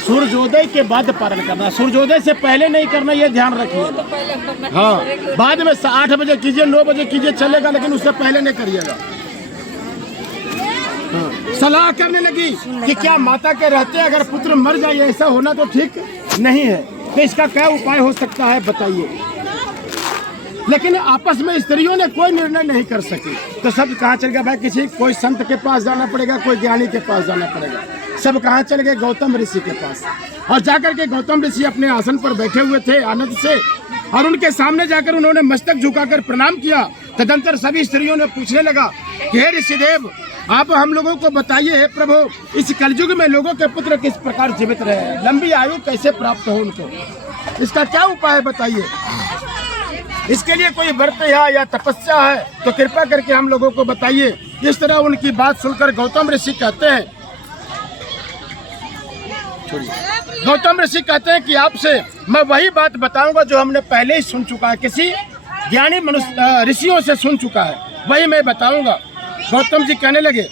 सूर्योदय के बाद पारण करना, सूर्योदय से पहले नहीं करना, ये ध्यान रखिए। हाँ, बाद में 8 बजे कीजिए, 9 बजे कीजिए, चलेगा, लेकिन उससे पहले नहीं करिएगा। हाँ। सलाह करने लगी कि क्या माता के रहते अगर पुत्र मर जाए, ऐसा होना तो ठीक नहीं है, तो इसका क्या उपाय हो सकता है बताइए। लेकिन आपस में स्त्रियों ने कोई निर्णय नहीं कर सकी, तो सब कहाँ चल गया भाई, किसी कोई संत के पास जाना पड़ेगा, कोई ज्ञानी के पास जाना पड़ेगा। सब कहाँ चल गए, गौतम ऋषि के पास। और जाकर के गौतम ऋषि अपने आसन पर बैठे हुए थे आनंद से, और उनके सामने जाकर उन्होंने मस्तक झुकाकर प्रणाम किया। तदंतर सभी स्त्रियों ने पूछने लगा कि हे ऋषिदेव, आप हम लोगों को बताइए, हे प्रभु, इस कलयुग में लोगों के पुत्र किस प्रकार जीवित रहे, लंबी आयु कैसे प्राप्त हो उनको, इसका क्या उपाय बताइए। इसके लिए कोई व्रत या तपस्या है तो कृपा करके हम लोगों को बताइए। इस तरह उनकी बात सुनकर गौतम ऋषि कहते हैं, गौतम ऋषि कहते हैं कि आपसे मैं वही बात बताऊंगा जो हमने पहले ही सुन चुका है, किसी ज्ञानी मनुष्य ऋषियों से सुन चुका है, वही मैं बताऊंगा। गौतम जी कहने लगे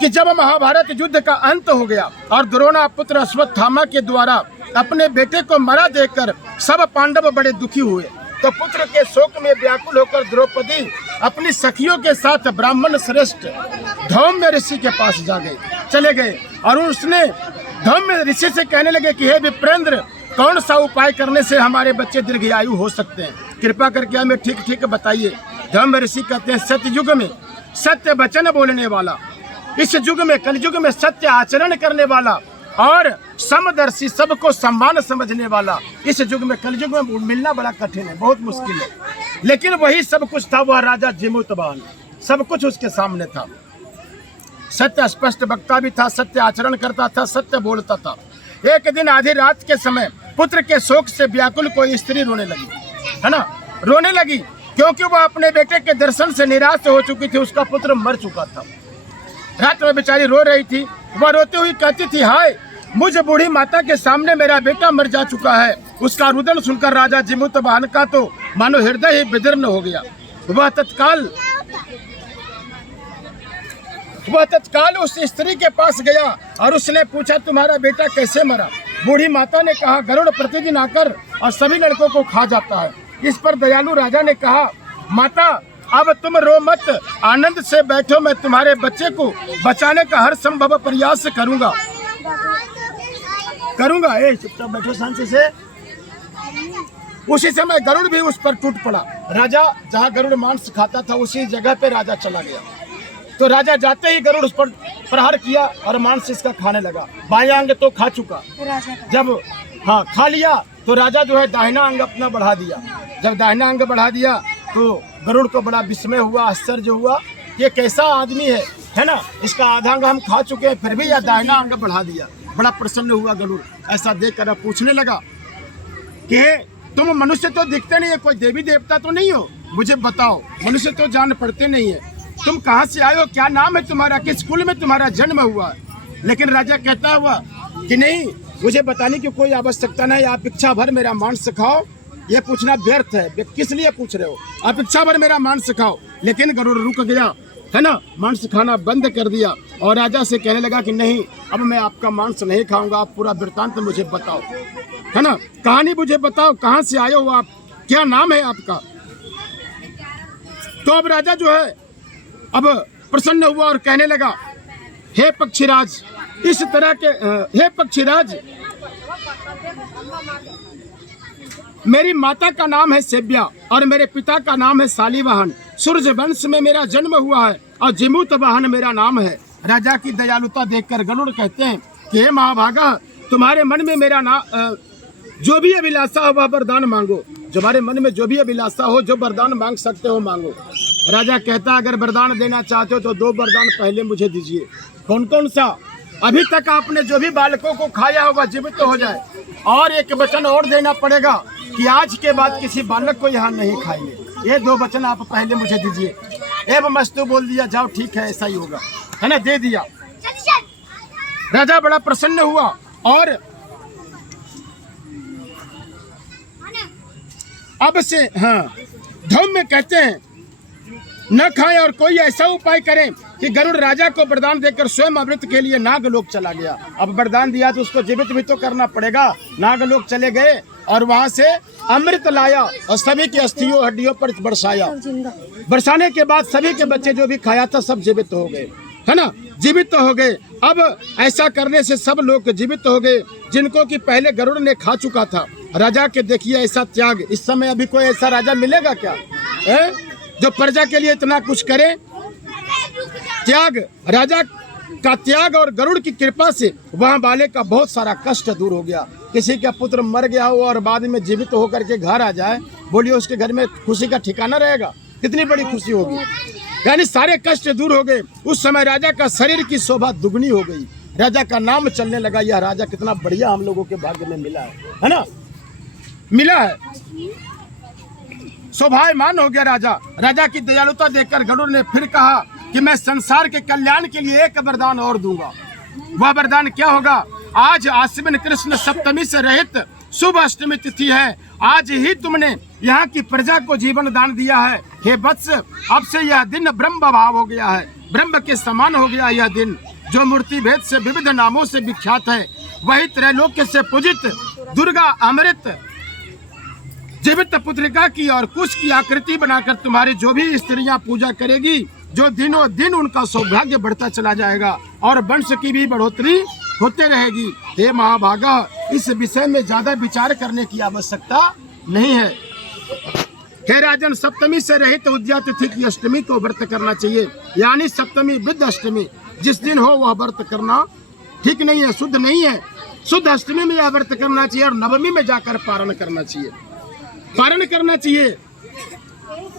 कि जब महाभारत युद्ध का अंत हो गया और द्रोणा पुत्र अश्वत्थामा के द्वारा अपने बेटे को मरा देखकर सब पांडव बड़े दुखी हुए, तो पुत्र के शोक में व्याकुल होकर द्रौपदी अपनी सखियों के साथ ब्राह्मण श्रेष्ठ धौम्य ऋषि के पास चले गए, और उसने धौम्य ऋषि से कहने लगे कि हे विप्रेंद्र, कौन सा उपाय करने से हमारे बच्चे दीर्घायु हो सकते हैं, कृपा करके हमें ठीक ठीक बताइए। धौम्य ऋषि कहते हैं, सत्ययुग में सत्य वचन बोलने वाला, इस युग में कलयुग में सत्य आचरण करने वाला और समदर्शी, सबको सम्मान समझने वाला, इस युग में कलयुग में मिलना बड़ा कठिन है, बहुत मुश्किल है। लेकिन वही सब कुछ था, वह राजा जिमुतवाहन, सब कुछ उसके सामने था। सत्य स्पष्ट वक्ता भी था, सत्य आचरण करता था, सत्य बोलता था। एक दिन आधी रात के समय पुत्र के शोक से व्याकुल कोई स्त्री रोने लगी, है ना, रोने लगी, क्योंकि वह अपने बेटे के दर्शन से निराश हो चुकी थी, उसका पुत्र मर चुका था। रात में बेचारी रो रही थी, वह रोती हुई कहती थी, हाय, मुझ बूढ़ी माता के सामने मेरा बेटा मर जा चुका है। उसका रुदन सुनकर राजा जिमुतवाहन का तो मानो हृदय ही विदीर्ण हो गया। वह तत्काल उस स्त्री के पास गया और उसने पूछा, तुम्हारा बेटा कैसे मरा। बूढ़ी माता ने कहा, गरुड़ प्रतिदिन आकर और सभी लड़कों को खा जाता है। इस पर दयालु राजा ने कहा, माता, अब तुम रो मत, आनंद से बैठो, मैं तुम्हारे बच्चे को बचाने का हर संभव प्रयास करूंगा। चुपचाप बैठो शांति से। उसी समय गरुड़ भी उस पर टूट पड़ा। राजा जहाँ गरुड़ मांस खाता था उसी जगह पे राजा चला गया। तो राजा जाते ही गरुड़ उस पर प्रहार किया और मांस इसका खाने लगा। बायां अंग तो खा चुका, जब खा लिया तो राजा जो है दाहिना अंग अपना बढ़ा दिया। जब दाहिना अंग बढ़ा दिया तो गरुड़ को बड़ा विस्मय हुआ, आश्चर्य हुआ, ये कैसा आदमी है ना, इसका आधा अंग हम खा चुके हैं फिर भी यह दाहिना अंग बढ़ा दिया। बड़ा प्रसन्न हुआ गरुड़। ऐसा देखकर अब पूछने लगा कि तुम मनुष्य तो दिखते नहीं है, कोई देवी देवता तो नहीं हो, मुझे बताओ, मनुष्य तो जान पड़ते नहीं है, तुम कहाँ से आए हो, क्या नाम है तुम्हारा, किस कुल में तुम्हारा जन्म हुआ है। लेकिन राजा कहता हुआ कि नहीं, मुझे बताने की कोई आवश्यकता नहीं, आप इच्छा भर मेरा मांस खाओ, ये पूछना व्यर्थ है, किस लिए पूछ रहे हो, आप इच्छा भर मेरा मांस खाओ। लेकिन गरुड़ रुक गया, है ना, मांस खाना बंद कर दिया और राजा से कहने लगा कि नहीं, अब मैं आपका मांस नहीं खाऊंगा, आप पूरा वृत्तांत मुझे बताओ, है ना, कहानी मुझे बताओ, कहाँ से आए हो आप, क्या नाम है आपका। तो अब राजा जो है अब प्रसन्न हुआ और कहने लगा, हे पक्षीराज, इस तरह के हे पक्षीराज, मेरी माता का नाम है सेव्या और मेरे पिता का नाम है शालिवाहन। सूर्य वंश में मेरा जन्म हुआ है और जिमुतवाहन मेरा नाम है। राजा की दयालुता देखकर गरुड़ कहते हैं कि हे महाभागा, तुम्हारे मन में मेरा नाम, जो भी अभिलाषा हो वह वरदान मांगो, तुम्हारे मन में जो भी अभिलाषा हो, जो वरदान मांग सकते हो मांगो। राजा कहता, अगर वरदान देना चाहते हो तो 2 वरदान पहले मुझे दीजिए। कौन कौन सा। अभी तक आपने जो भी बालकों को खाया होगा जीवित हो जाए, और एक वचन और देना पड़ेगा कि आज के बाद किसी बालक को यहाँ नहीं खाएंगे। ये 2 वचन आप पहले मुझे दीजिए। एवं मस्तु बोल दिया, जाओ ठीक है, ऐसा ही होगा, है ना, दे दिया। राजा बड़ा प्रसन्न हुआ और अब से धौम्य कहते हैं, न खाएं और कोई ऐसा उपाय करें कि गरुड़ राजा को वरदान देकर स्वयं अमृत के लिए नागलोक चला गया। अब वरदान दिया तो उसको जीवित भी तो करना पड़ेगा। नागलोक चले गए और वहां से अमृत लाया और सभी की अस्थियों हड्डियों पर बरसाया। बरसाने के बाद सभी के बच्चे जो भी खाया था सब जीवित हो गए, है ना, जीवित हो गए। अब ऐसा करने से सब लोग जीवित हो गए जिनको कि पहले गरुड़ ने खा चुका था। राजा के देखिए ऐसा त्याग, इस समय अभी कोई ऐसा राजा मिलेगा क्या है जो प्रजा के लिए इतना कुछ करे। त्याग, राजा का त्याग और गरुड़ की कृपा से वहाँ वाले का बहुत सारा कष्ट दूर हो गया। किसी का पुत्र मर गया हो और बाद में जीवित होकर के घर आ जाए, बोलिए उसके घर में खुशी का ठिकाना रहेगा, कितनी बड़ी खुशी होगी। यानी सारे कष्ट दूर हो गए। उस समय राजा का शरीर की शोभा दुगनी हो गई। राजा का नाम चलने लगा, यह राजा कितना बढ़िया हम लोगों के भाग्य में मिला है ना, मिला है। शोभायमान हो गया राजा। राजा की दयालुता देखकर गरुड़ ने फिर कहा कि मैं संसार के कल्याण के लिए एक वरदान और दूंगा। वह वरदान क्या होगा? आज आश्विन कृष्ण सप्तमी से रहित शुभ अष्टमी तिथि है। आज ही तुमने यहाँ की प्रजा को जीवन दान दिया है। हे वत्स, अब से यह दिन ब्रह्म भाव हो गया है, ब्रह्म के समान हो गया। यह दिन जो मूर्ति भेद से विविध नामों से विख्यात है, वही त्रैलोक्य से पूजित दुर्गा अमृत जीवित पुत्रिका की और कुश की आकृति बनाकर तुम्हारी जो भी स्त्रियां पूजा करेगी, जो दिनों दिन उनका सौभाग्य बढ़ता चला जाएगा और वंश की भी बढ़ोतरी होते रहेगी। हे महाभागा, इस विषय में ज्यादा विचार करने की आवश्यकता नहीं है। हे राजन, सप्तमी से रहित उद्या तिथि की अष्टमी को व्रत करना चाहिए, यानी सप्तमी विद अष्टमी जिस दिन हो वह व्रत करना ठीक नहीं है, शुद्ध नहीं है। शुद्ध अष्टमी में यह व्रत करना चाहिए और नवमी में जाकर पारण करना चाहिए, पारण करना चाहिए।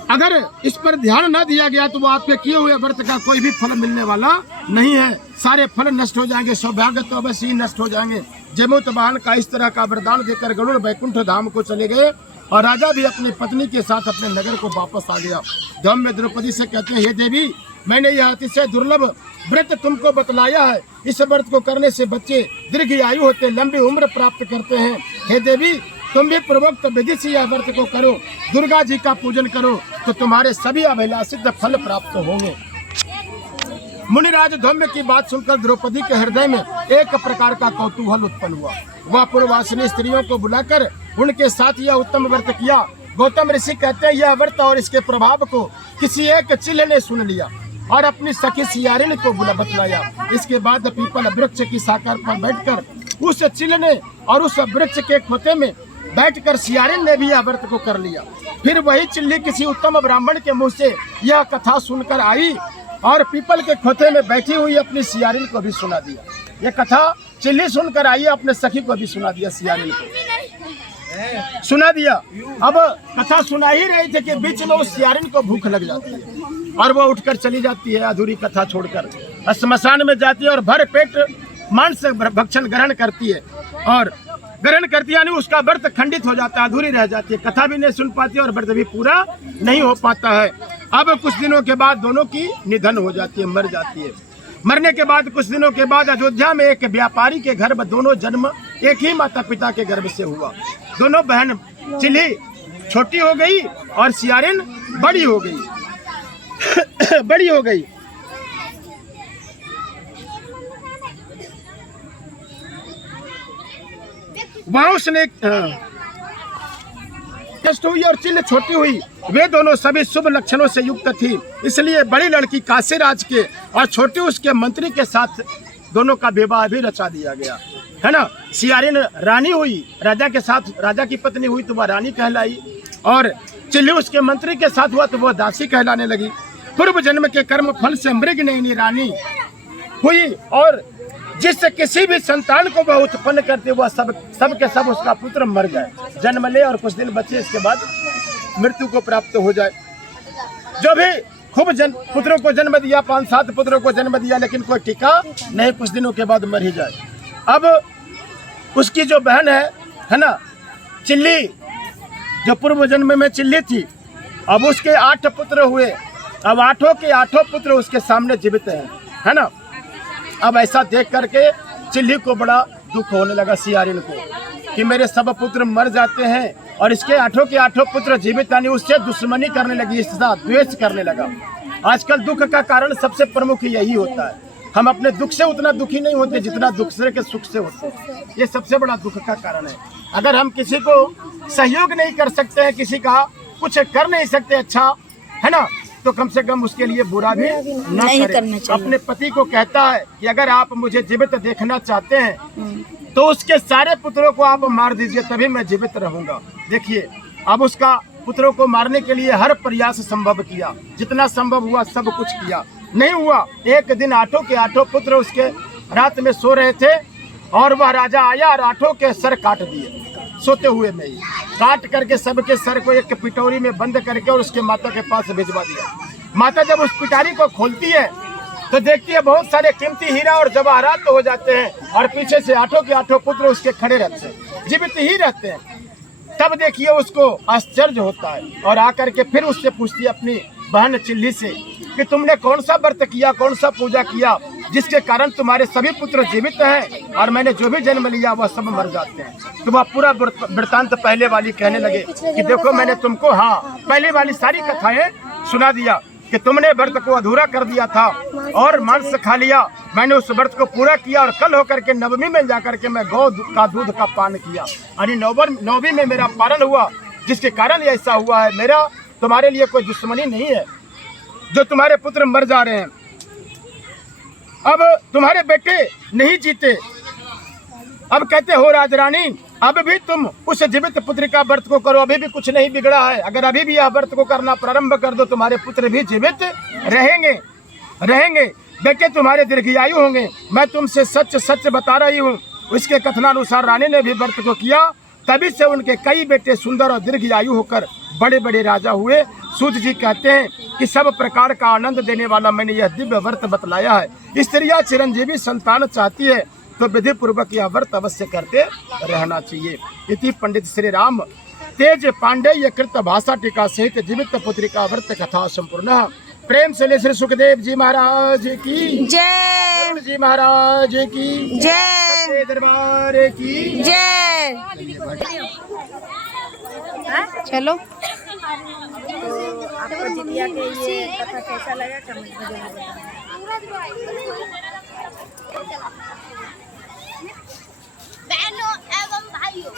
अगर इस पर ध्यान न दिया गया तो वो आपके किए हुए व्रत का कोई भी फल मिलने वाला नहीं है। सारे फल नष्ट हो जाएंगे, सौभाग्य तो अवश्य ही नष्ट हो जाएंगे। जमुतवाहन का इस तरह का वरदान देकर गरुड़ वैकुंठ धाम को चले गए और राजा भी अपनी पत्नी के साथ अपने नगर को वापस आ गया। धम्म में द्रौपदी से कहते हैं, हे देवी, मैंने यह अतिशय दुर्लभ व्रत तुमको बतलाया है। इस व्रत को करने से बच्चे दीर्घ आयु होते, लंबी उम्र प्राप्त करते हैं। हे देवी, तुम भी पूर्वोक्त विधि से यह व्रत को करो, दुर्गा जी का पूजन करो, तो तुम्हारे सभी अभिलाषित फल प्राप्त होंगे। मुनिराज धम्म की बात सुनकर द्रौपदी के हृदय में एक प्रकार का कौतूहल उत्पन्न हुआ। वह पूर्ववासिनी स्त्रियों को बुलाकर उनके साथ यह उत्तम व्रत किया। गौतम ऋषि कहते हैं, यह व्रत और इसके प्रभाव को किसी एक चिल ने सुन लिया और अपनी सखी सियारिन को बतलाया। इसके बाद पीपल वृक्ष की शाखा पर बैठकर उस चिल ने और उस वृक्ष के खोते में बैठकर सियारिन ने भी यह व्रत को कर लिया। फिर वही चिल्ली किसी उत्तम ब्राह्मण के मुंह से यह कथा सुनकर आई और पीपल के खोते में बैठी हुई अपनी सियारिन को भी सुना दिया। यह कथा चिल्ली सुनकर आई, अपने सखी को भी सुना दिया, सियारिन को सुना दिया। अब कथा सुना ही रही थी कि बीच में उस सियारिन को भूख लग जाती है और वो उठकर चली जाती है, अधूरी कथा छोड़कर श्मशान में जाती है और भर पेट मांस भक्षण ग्रहण करती है और ग्रहण करती, यानी उसका व्रत खंडित हो जाता है, अधूरी रह जाती है, कथा भी नहीं सुन पाती और व्रत भी पूरा नहीं हो पाता है। अब कुछ दिनों के बाद दोनों की निधन हो जाती है, मर जाती है। मरने के बाद कुछ दिनों के बाद अयोध्या में एक व्यापारी के घर में दोनों जन्म एक ही माता पिता के गर्भ से हुआ। दोनों बहन, चिल्ली छोटी हो गई और सियारिन बड़ी हो गई बड़ी हो गई। वहाँ उसने कष्ट हुई और चिल्ल छोटी हुई। वे दोनों सभी शुभ लक्षणों से युक्त थी, इसलिए बड़ी लड़की काशीराज के और छोटी उसके मंत्री के साथ दोनों का विवाह भी रचा दिया गया, है ना। सियारिन रानी हुई, राजा के साथ, राजा की पत्नी हुई तो वह रानी कहलाई और चिल्ली उसके मंत्री के साथ हुआ तो वह दासी कहलाने लगी। पूर्व जन्म के कर्म फल से मृगनयनी रानी हुई और जिससे किसी भी संतान को वह उत्पन्न करते वह सब के सब उसका पुत्र मर जाए, जन्म ले और कुछ दिन बचे, इसके बाद मृत्यु को प्राप्त हो जाए। जो भी खूब पुत्रों को जन्म दिया, 5-7 पुत्रों को जन्म दिया, लेकिन कोई टिका नहीं, कुछ दिनों के बाद मर ही जाए। अब उसकी जो बहन है ना चिल्ली, जो पूर्व जन्म में चिल्ली थी, अब उसके 8 पुत्र हुए। अब 8 के 8 पुत्र उसके सामने जीवित हैं, है ना। अब ऐसा देख करके चिल्ली को बड़ा दुख होने लगा, सियारिन को, कि मेरे सब पुत्र मर जाते हैं और इसके 8 के 8 पुत्र जीवित, यानी उससे दुश्मनी करने लगी, इसका द्वेष करने लगा, आजकल दुख का कारण सबसे प्रमुख यही होता है। हम अपने दुख से उतना दुखी नहीं होते जितना दूसरे के सुख से होते हैं। ये सबसे बड़ा दुख का कारण है। अगर हम किसी को सहयोग नहीं कर सकते हैं, किसी का कुछ कर नहीं सकते अच्छा, है ना, तो कम से कम उसके लिए बुरा भी न करें। अपने पति को कहता है कि अगर आप मुझे जीवित देखना चाहते हैं तो उसके सारे पुत्रों को आप मार दीजिए, तभी मैं जीवित रहूंगा। देखिए, अब उसका पुत्रों को मारने के लिए हर प्रयास संभव किया, जितना संभव हुआ सब कुछ किया, नहीं हुआ। एक दिन 8 के 8 पुत्र उसके रात में सो रहे थे और वह राजा आया और 8 के सर काट दिए, सोते हुए में ही काट करके सबके सर को एक पिटौरी में बंद करके और उसके माता के पास भिजवा दिया। माता जब उस पिटारी को खोलती है तो देखती है बहुत सारे कीमती हीरा और जवाहरात तो हो जाते हैं और पीछे से 8 के 8 पुत्र उसके खड़े रहते हैं, जीवित ही रहते हैं। तब देखिए उसको आश्चर्य होता है और आकर के फिर उससे पूछती है अपनी बहन चिल्ली से कि तुमने कौन सा व्रत किया, कौन सा पूजा किया जिसके कारण तुम्हारे सभी पुत्र जीवित हैं और मैंने जो भी जन्म लिया वह सब मर जाते हैं। तो वह पूरा वृत्तांत पहले वाली कहने लगे कि देखो मैंने तुमको पहले वाली सारी कथाएं सुना दिया कि तुमने व्रत को अधूरा कर दिया था और मांस खा लिया। मैंने उस व्रत को पूरा किया और कल होकर के नवमी में जाकर के मैं गौ का दूध का पान किया, यानी नवमी में मेरा पारण हुआ, जिसके कारण ऐसा हुआ है। मेरा तुम्हारे लिए कोई दुश्मनी नहीं है जो तुम्हारे पुत्र मर जा रहे हैं। अब तुम्हारे बेटे नहीं जीते, अब कहते हो राजरानी अब भी तुम उस जीवित पुत्र का व्रत को करो, अभी भी कुछ नहीं बिगड़ा है। अगर अभी भी यह व्रत को करना प्रारंभ कर दो तुम्हारे पुत्र भी जीवित रहेंगे, बेटे तुम्हारे दीर्घायु होंगे। मैं तुमसे सच सच बता रही हूँ। उसके कथनानुसार रानी ने भी व्रत को किया, तभी से उनके कई बेटे सुंदर और दीर्घायु होकर बड़े बड़े राजा हुए। सूत जी कहते हैं कि सब प्रकार का आनंद देने वाला मैंने यह दिव्य व्रत बतलाया है। स्त्रियां चिरंजीवी संतान चाहती है तो विधि पूर्वक यह व्रत अवश्य करते रहना चाहिए। इति पंडित श्री राम तेज पांडेय कृत भाषा टीका सहित जीवित पुत्रिका व्रत कथा संपूर्ण। प्रेम से ले श्री सुखदेव जी महाराज की जय, जी महाराज की जय, दरबार की जय। चलो, तो आपको जितिया के ये कथा कैसा लगा कमेंट में जरूर बताना। बहनों एवं भाइयों,